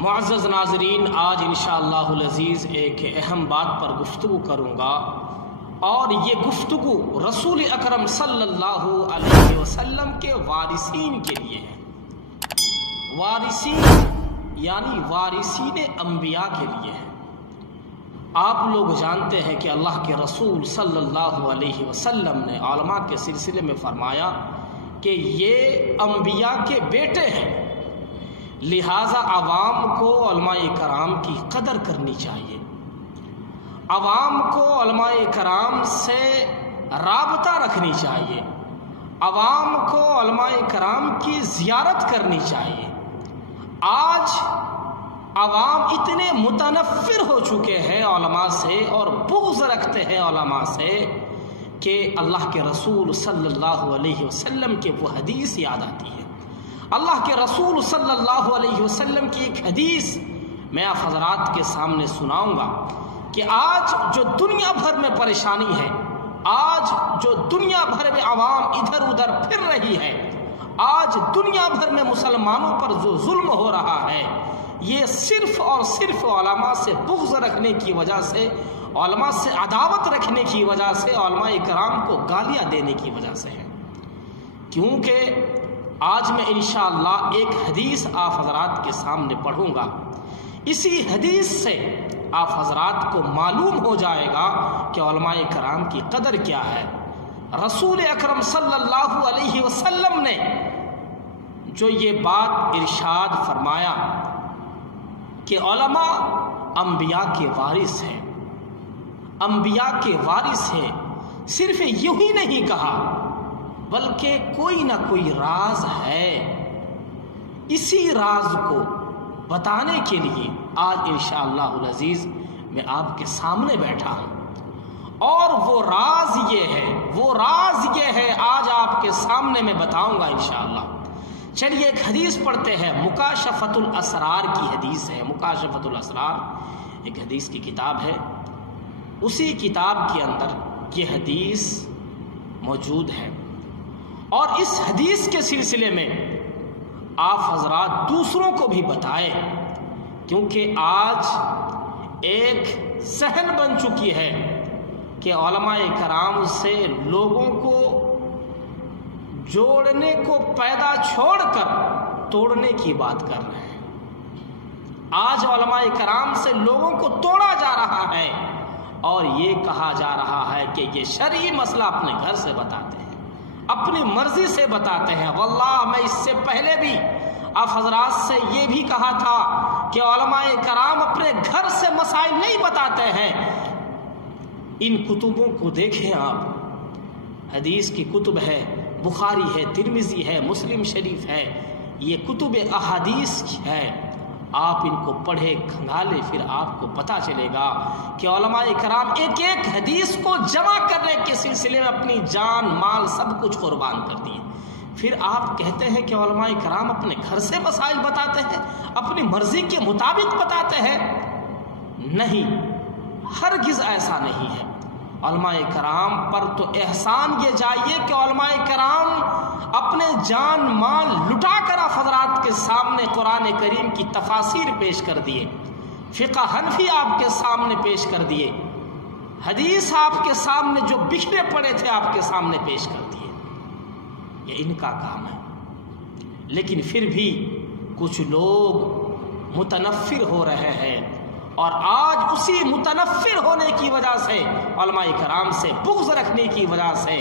معزز ناظرین، آج انشاءاللہ العزیز ایک اہم بات پر گفتگو کروں گا، اور یہ گفتگو رسول اکرم صلی اللہ علیہ وسلم کے وارثین کے لیے ہے۔ وارثین یعنی وارثین انبیاء کے لیے ہے۔ آپ لوگ جانتے ہیں کہ اللہ کے رسول صلی اللہ علیہ وسلم نے علماء کے سلسلے میں فرمایا کہ یہ انبیاء کے بیٹے ہیں، لہذا عوام کو علماء کرام کی قدر کرنی چاہیے، عوام کو علماء کرام سے رابطہ رکھنی چاہیے، عوام کو علماء کرام کی زیارت کرنی چاہیے۔ آج عوام اتنے متنفر ہو چکے ہیں علماء سے اور بغض رکھتے ہیں علماء سے کہ اللہ کے رسول صلی اللہ علیہ وسلم کے وہ حدیث یاد آتی ہے۔ اللہ کے رسول صلی اللہ علیہ وسلم کی ایک حدیث میں آپ حضرات کے سامنے سناؤں گا کہ آج جو دنیا بھر میں پریشانی ہے، آج جو دنیا بھر میں عوام ادھر ادھر پھر رہی ہے، آج دنیا بھر میں مسلمانوں پر جو ظلم ہو رہا ہے، یہ صرف اور صرف علماء سے بغض رکھنے کی وجہ سے، علماء سے عداوت رکھنے کی وجہ سے، علماء کرام کو گالیاں دینے کی وجہ سے ہے۔ کیونکہ آج میں انشاءاللہ ایک حدیث آپ حضرات کے سامنے پڑھوں گا، اسی حدیث سے آپ حضرات کو معلوم ہو جائے گا کہ علماء کرام کی قدر کیا ہے۔ رسول اکرم صلی اللہ علیہ وسلم نے جو یہ بات ارشاد فرمایا کہ علماء انبیاء کے وارث ہیں، انبیاء کے وارث ہیں، صرف یوں ہی نہیں کہا بلکہ کوئی نہ کوئی راز ہے۔ اسی راز کو بتانے کے لیے آج انشاءاللہ العزیز میں آپ کے سامنے بیٹھا ہوں، اور وہ راز یہ ہے آج آپ کے سامنے میں بتاؤں گا انشاءاللہ۔ چلیے ایک حدیث پڑھتے ہیں، مکاشفۃ الاسرار کی حدیث ہے۔ مکاشفۃ الاسرار ایک حدیث کی کتاب ہے، اسی کتاب کے اندر یہ حدیث موجود ہے، اور اس حدیث کے سلسلے میں آپ حضرات دوسروں کو بھی بتائیں، کیونکہ آج ایک ذہن بن چکی ہے کہ علماء کرام سے لوگوں کو جوڑنے کو پیدا چھوڑ کر توڑنے کی بات کر رہے ہیں۔ آج علماء کرام سے لوگوں کو توڑا جا رہا ہے، اور یہ کہا جا رہا ہے کہ یہ شرعی مسئلہ اپنے گھر سے بتاتے ہیں، اپنی مرضی سے بتاتے ہیں۔ واللہ میں اس سے پہلے بھی آپ حضرات سے یہ بھی کہا تھا کہ علماء کرام اپنے گھر سے مسائل نہیں بتاتے ہیں۔ ان کتبوں کو دیکھیں آپ، حدیث کی کتب ہے، بخاری ہے، ترمذی ہے، مسلم شریف ہے، یہ کتب احادیث ہے، آپ ان کو پڑھے کھنگالے، پھر آپ کو پتہ چلے گا کہ علماء کرام ایک ایک حدیث کو جمع کرنے کے سلسلے میں اپنی جان مال سب کچھ قربان کر دیے۔ پھر آپ کہتے ہیں کہ علماء کرام اپنے گھر سے مسائل بتاتے ہیں، اپنی مرضی کے مطابق بتاتے ہیں۔ نہیں، ہرگز ایسا نہیں ہے۔ علماء کرام پر تو احسان یہ جائیے کہ علماء کرام اپنے جان مال لٹا کر آپ حضرات کے سامنے قرآن کریم کی تفاسیر پیش کر دیے، فقہ حنفی آپ کے سامنے پیش کر دیے، حدیث آپ کے سامنے جو بکھرے پڑے تھے آپ کے سامنے پیش کر دیے۔ یہ ان کا کام ہے، لیکن پھر بھی کچھ لوگ متنفر ہو رہے ہیں، اور آج اسی متنفر ہونے کی وجہ سے، علماء کرام سے بغض رکھنے کی وجہ سے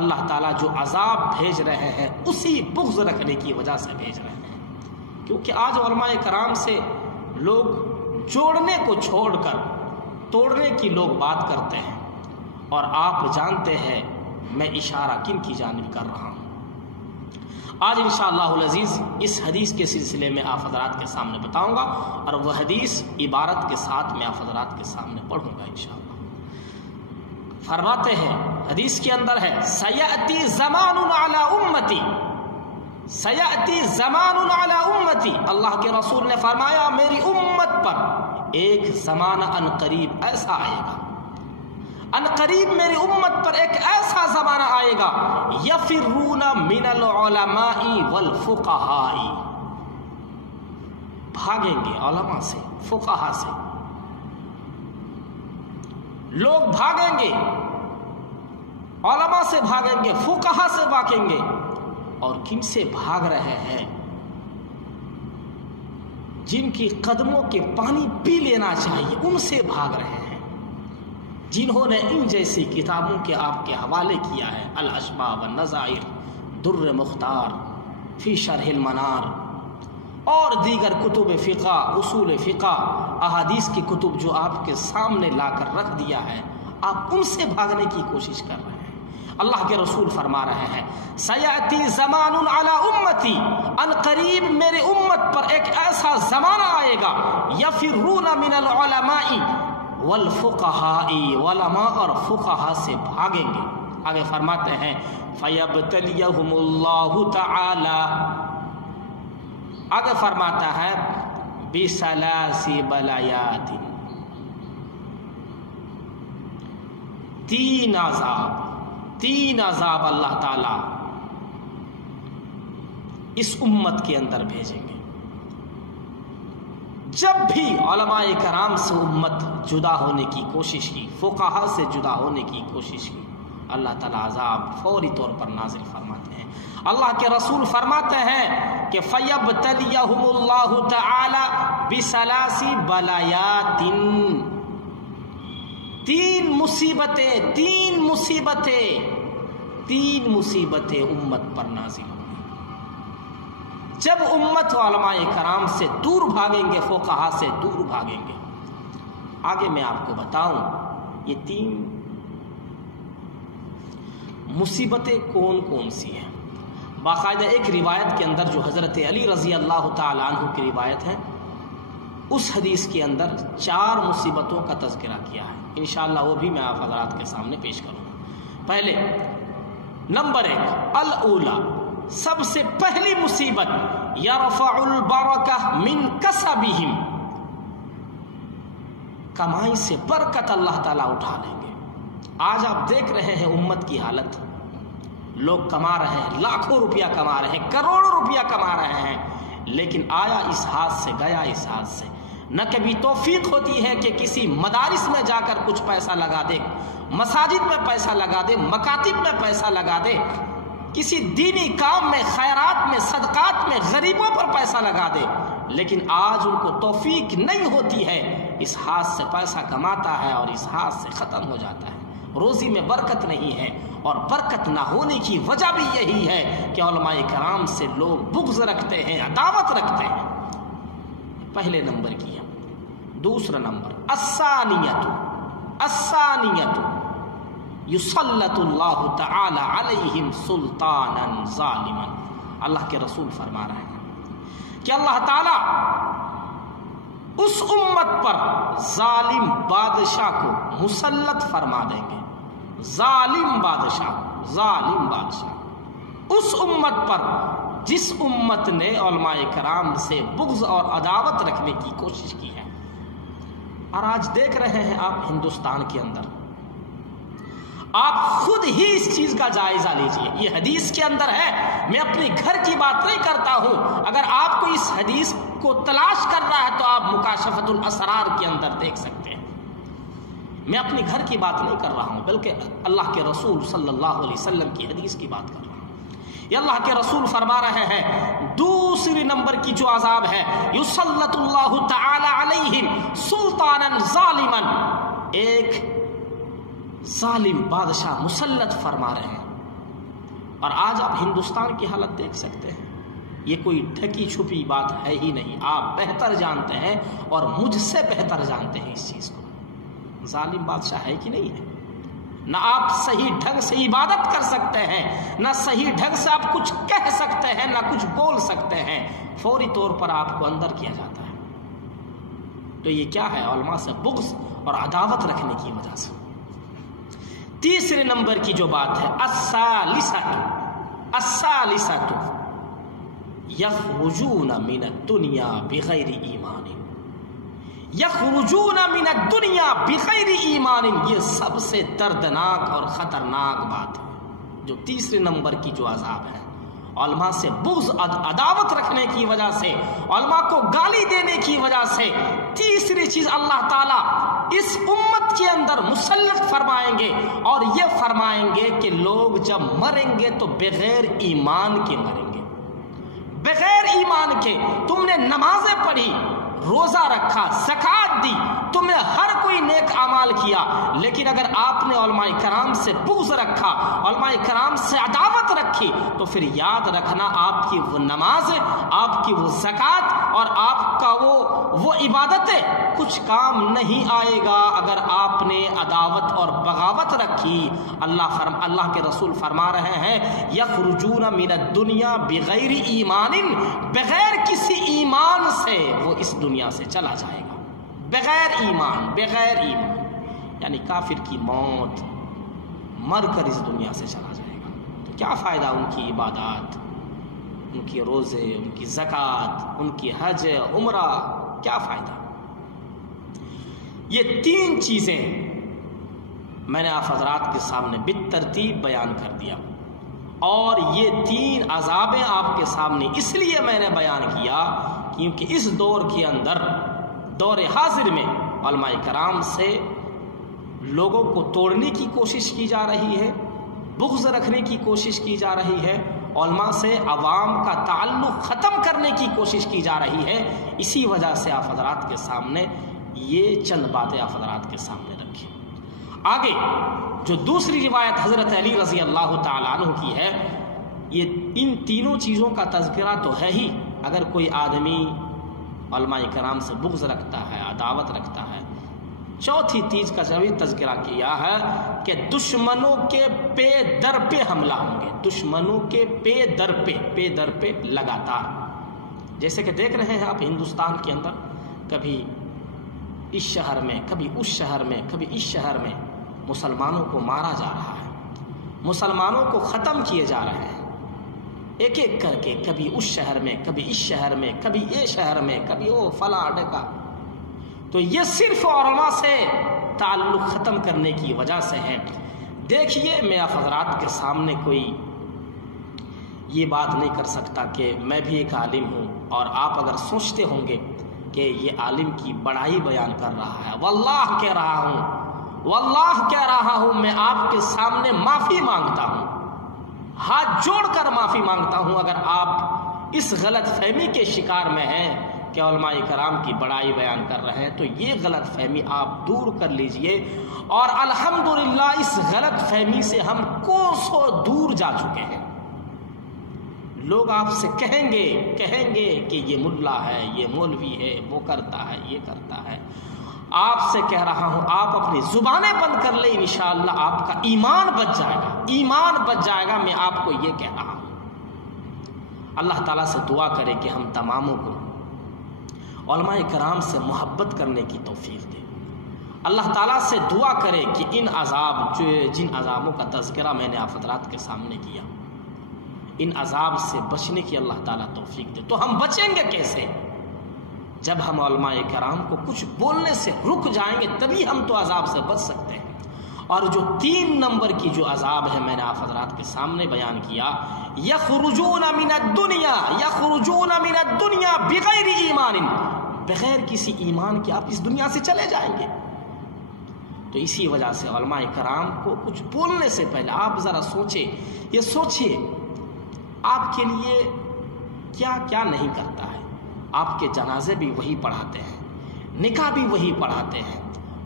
اللہ تعالیٰ جو عذاب بھیج رہے ہیں اسی بغض رکھنے کی وجہ سے بھیج رہے ہیں۔ کیونکہ آج علماء کرام سے لوگ جوڑنے کو چھوڑ کر توڑنے کی لوگ بات کرتے ہیں، اور آپ جانتے ہیں میں اشارہ کن کی جانب کر رہا ہوں۔ آج انشاءاللہ العزیز اس حدیث کے سلسلے میں آپ حضرات کے سامنے بتاؤں گا، اور وہ حدیث عبارت کے ساتھ میں آپ حضرات کے سامنے پڑھوں گا انشاءاللہ۔ فرماتے ہیں، حدیث کے اندر ہے، سیأتی زمان علی امتی، سیأتی زمان علی امتی، اللہ کے رسول نے فرمایا میری امت پر ایک زمانہ ان قریب ایسا آئے گا، ان قریب میری امت پر ایک ایسا زمانہ آئے گا، یفرون من العلماء والفقہاء، بھاگیں گے علماء سے، فقہا سے، لوگ بھاگیں گے، علماء سے بھاگیں گے، فقہا سے بھاگیں گے، اور کن سے بھاگ رہے ہیں؟ جن کی قدموں کے پانی پی لینا چاہیے ان سے بھاگ رہے ہیں، جنہوں نے ان جیسی کتابوں کے آپ کے حوالے کیا ہے، الاشباح والنظائر، در مختار فی شرح المنار، اور دیگر کتب فقہ، اصول فقہ، احادیث کی کتب جو آپ کے سامنے لا کر رکھ دیا ہے، آپ ان سے بھاگنے کی کوشش کر رہے ہیں۔ اللہ کے رسول فرما رہے ہیں سیأتی زمان علی امتی، ان قریب میرے امت پر ایک ایسا زمانہ آئے گا، یفرون من العلماء والفقہاء، علماء اور فقہاء سے بھاگیں گے۔ آگے فرماتے ہیں فیبتلیہم اللہ تعالی، آگے فرماتا ہے بثلاث بلایات، تین عذاب اللہ تعالی اس امت کے اندر بھیجیں گے۔ جب بھی علماء کرام سے امت جدا ہونے کی کوشش کی، فقہاء سے جدا ہونے کی کوشش کی، اللہ تعالیٰ عذاب فوری طور پر نازل فرماتے ہیں۔ اللہ کے رسول فرماتے ہیں کہ فَيَبْتَلِيَهُمُ اللَّهُ تَعَالَى بِثَلَاثِ بَلَایَاتٍ، تین مصیبتیں امت پر نازل ہوئی۔ جب امت علماء کرام سے دور بھاگیں گے، فقہاء سے دور بھاگیں گے۔ آگے میں آپ کو بتاؤں یہ تین مصیبتیں کون کون سی ہیں۔ باقاعدہ ایک روایت کے اندر جو حضرت علی رضی اللہ تعالی عنہ کی روایت ہے، اس حدیث کے اندر 4 مصیبتوں کا تذکرہ کیا ہے، انشاءاللہ وہ بھی میں آپ حضرات کے سامنے پیش کروں گا۔ پہلے نمبر 1 الاولا، سب سے پہلی مصیبت، یرفع البرکہ من کسبہم، کمائی سے برکت اللہ تعالیٰ اٹھا لیں گے۔ آج آپ دیکھ رہے ہیں امت کی حالت، لوگ کما رہے ہیں، لاکھوں روپیہ کما رہے ہیں، کروڑوں روپیہ کما رہے ہیں، لیکن آیا اس ہاتھ سے گیا اس ہاتھ سے۔ نہ کبھی توفیق ہوتی ہے کہ کسی مدارس میں جا کر کچھ پیسہ لگا دے، مساجد میں پیسہ لگا دے، مکاتب میں پیسہ لگا دے، کسی دینی کام میں، خیرات میں، صدقات میں، غریبوں پر پیسہ لگا دے، لیکن آج ان کو توفیق نہیں ہوتی ہے، اس ہاتھ سے پیسہ کماتا ہے اور اس ہاتھ سے ختم ہو جاتا ہے، روزی میں برکت نہیں ہے۔ اور برکت نہ ہونے کی وجہ بھی یہی ہے کہ علماء کرام سے لوگ بغض رکھتے ہیں، عداوت رکھتے ہیں، پہلے نمبر کی ہے۔ دوسرا نمبر الثانیت یسلط اللہ تعالی علیہم سلطانا ظالما، اللہ کے رسول فرما رہے ہیں کہ اللہ تعالی اس امت پر ظالم بادشاہ کو مسلط فرما دیں گے، ظالم بادشاہ اس امت پر جس امت نے علماء کرام سے بغض اور عداوت رکھنے کی کوشش کی ہے۔ اور آج دیکھ رہے ہیں آپ ہندوستان کے اندر، آپ خود ہی اس چیز کا جائزہ لیجئے، یہ حدیث کے اندر ہے، میں اپنے گھر کی بات نہیں کرتا ہوں، اگر آپ کو اس حدیث کو تلاش کر رہا ہے تو آپ مکاشفۃ الاسرار کے اندر دیکھ سکتے ہیں۔ میں اپنے گھر کی بات نہیں کر رہا ہوں، بلکہ اللہ کے رسول صلی اللہ علیہ وسلم کی حدیث کی بات کر رہا ہوں۔ یہ اللہ کے رسول فرما رہے ہیں دوسری نمبر کی جو عذاب ہے، یسلط اللہ تعالی علیہم سلطانا ظالما، ایک ظالم بادشاہ مسلط فرما رہے ہیں۔ اور آج آپ ہندوستان کی حالت دیکھ سکتے ہیں، یہ کوئی ڈھکی چھپی بات ہے ہی نہیں، آپ بہتر جانتے ہیں اور مجھ سے بہتر جانتے ہیں اس چیز کو۔ ظالم بادشاہ ہے کہ نہیں ہے؟ نہ آپ صحیح ڈھنگ سے عبادت کر سکتے ہیں، نہ صحیح ڈھنگ سے آپ کچھ کہہ سکتے ہیں، نہ کچھ بول سکتے ہیں، فوری طور پر آپ کو اندر کیا جاتا ہے۔ تو یہ کیا ہے؟ علماء سے بغض اور عداوت رکھنے کی وجہ سے۔ تیسرے نمبر کی جو بات ہے، الثالثۃ یخرجون من الدنیا بغیر ایمان، یخرجون من الدنیا بغیر ایمان، یہ سب سے دردناک اور خطرناک بات ہے۔ جو تیسرے نمبر کی جو عذاب ہے، علماء سے بغض عداوت رکھنے کی وجہ سے، علماء کو گالی دینے کی وجہ سے، تیسری چیز اللہ تعالیٰ اس امت کے اندر مسلط فرمائیں گے، اور یہ فرمائیں گے کہ لوگ جب مریں گے تو بغیر ایمان کے مریں گے، بغیر ایمان کے۔ تم نے نمازیں پڑھی، روزہ رکھا، زکوٰۃ دی، تم نے ہر کوئی نیک اعمال کیا، لیکن اگر آپ نے علماء کرام سے بغض رکھا، علماء کرام سے عداوت رکھی، تو پھر یاد رکھنا آپ کی وہ نماز، آپ کی وہ زکوٰۃ اور آپ کا وہ عبادتیں کچھ کام نہیں آئے گا اگر آپ نے عداوت اور بغاوت رکھی۔ اللہ کے رسول فرما رہے ہیں یخرجون من الدنیا بغیر ایمان، بغیر کسی ایمان سے وہ اس دنیا سے چلا جائے گا، بغیر ایمان، بغیر ایمان، یعنی کافر کی موت، مر کر اس دنیا سے چلا جائے گا۔ تو کیا فائدہ ان کی عبادات، ان کی روزے، ان کی زکوٰۃ، ان کی حج عمرہ، کیا فائدہ؟ یہ تین چیزیں میں نے آپ حضرات کے سامنے بالترتیب بیان کر دیا، اور یہ تین عذابیں آپ کے سامنے اس لیے میں نے بیان کیا کیونکہ اس دور کے اندر، دور حاضر میں، علماء کرام سے لوگوں کو توڑنے کی کوشش کی جا رہی ہے، بغض رکھنے کی کوشش کی جا رہی ہے، علماء سے عوام کا تعلق ختم کرنے کی کوشش کی جا رہی ہے۔ اسی وجہ سے آپ حضرات کے سامنے یہ چند باتیں آپ حضرات کے سامنے رکھی۔ آگے جو دوسری روایت حضرت علی رضی اللہ تعالیٰ عنہ کی ہے، یہ ان تینوں چیزوں کا تذکرہ تو ہے ہی، اگر کوئی آدمی علماء کرام سے بغض رکھتا ہے، عداوت رکھتا ہے، چوتھی چیز کا بھی تذکرہ کیا ہے کہ دشمنوں کے پے در پہ حملہ ہوں گے، دشمنوں کے پے در پہ لگاتار، جیسے کہ دیکھ رہے ہیں آپ ہندوستان کے اندر، کبھی اس شہر میں، کبھی اس شہر میں، کبھی اس شہر میں مسلمانوں کو مارا جا رہا ہے، مسلمانوں کو ختم کیے جا رہے ہیں ایک ایک کر کے، کبھی اس شہر میں، کبھی اس شہر میں، کبھی یہ شہر میں، کبھی وہ فلاں ڈکا۔ تو یہ صرف علماء سے تعلق ختم کرنے کی وجہ سے ہے۔ دیکھیے، میں آپ حضرات کے سامنے کوئی یہ بات نہیں کر سکتا کہ میں بھی ایک عالم ہوں، اور آپ اگر سوچتے ہوں گے کہ یہ عالم کی بڑائی بیان کر رہا ہے، واللہ کہہ رہا ہوں میں آپ کے سامنے معافی مانگتا ہوں، ہاتھ جوڑ کر معافی مانگتا ہوں اگر آپ اس غلط فہمی کے شکار میں ہیں کہ علماء کرام کی بڑائی بیان کر رہے ہیں، تو یہ غلط فہمی آپ دور کر لیجئے، اور الحمدللہ اس غلط فہمی سے ہم کوسوں دور جا چکے ہیں۔ لوگ آپ سے کہیں گے کہ یہ ملا ہے، یہ مولوی ہے، وہ کرتا ہے، یہ کرتا ہے۔ آپ سے کہہ رہا ہوں، آپ اپنی زبانیں بند کر لیں، انشاءاللہ آپ کا ایمان بچ جائے گا، ایمان بچ جائے گا۔ میں آپ کو یہ کہہ رہا ہوں، اللہ تعالیٰ سے دعا کرے کہ ہم تماموں کو علماء کرام سے محبت کرنے کی توفیق دے۔ اللہ تعالیٰ سے دعا کرے کہ جن عذابوں کا تذکرہ میں نے آپ حضرات کے سامنے کیا، ان عذاب سے بچنے کی اللہ تعالیٰ توفیق دے۔ تو ہم بچیں گے کیسے؟ جب ہم علماء کرام کو کچھ بولنے سے رک جائیں گے، تبھی ہم تو عذاب سے بچ سکتے ہیں۔ اور جو 3 نمبر کی جو عذاب ہے میں نے آپ حضرات کے سامنے بیان کیا، یخرجون من الدنیا بغیر ایمان، بغیر کسی ایمان کے آپ اس دنیا سے چلے جائیں گے۔ تو اسی وجہ سے علماء کرام کو کچھ بولنے سے پہلے آپ ذرا سوچئے آپ کے لیے کیا کیا نہیں کرتا ہے۔ آپ کے جنازے بھی وہی پڑھاتے ہیں، نکاح بھی وہی پڑھاتے ہیں،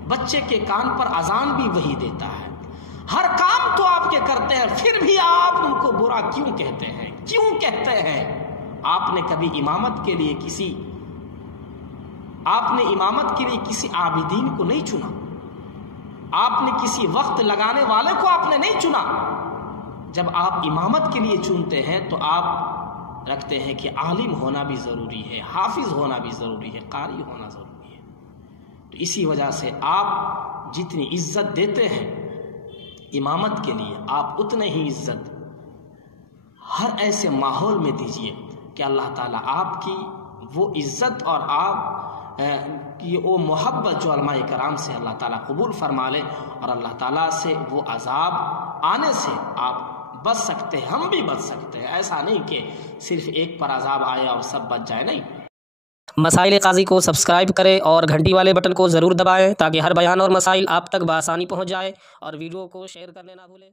بچے کے کان پر اذان بھی وہی دیتا ہے، ہر کام تو آپ کے کرتے ہیں، پھر بھی آپ ان کو برا کیوں کہتے ہیں؟ آپ نے کبھی امامت کے لیے کسی عابدین کو نہیں چنا، آپ نے کسی وقت لگانے والے کو آپ نے نہیں چنا۔ جب آپ امامت کے لیے چنتے ہیں تو آپ رکھتے ہیں کہ عالم ہونا بھی ضروری ہے، حافظ ہونا بھی ضروری ہے، قاری ہونا ضروری ہے۔ تو اسی وجہ سے آپ جتنی عزت دیتے ہیں امامت کے لیے، آپ اتنے ہی عزت ہر ایسے ماحول میں دیجئے کہ اللہ تعالیٰ آپ کی وہ عزت اور آپ کی وہ محبت جو علماء کرام سے اللہ تعالیٰ قبول فرما لے، اور اللہ تعالیٰ سے وہ عذاب آنے سے آپ بچ سکتے ہیں، ہم بھی بچ سکتے ہیں۔ ایسا نہیں کہ صرف ایک پر عذاب آیا اور سب بچ جائے، نہیں۔ مسائل قاضی کو سبسکرائب کریں اور گھنٹی والے بٹن کو ضرور دبائیں تاکہ ہر بیان اور مسائل آپ تک بآسانی پہنچ جائے، اور ویڈیو کو شیئر کرنے نہ بھولیں۔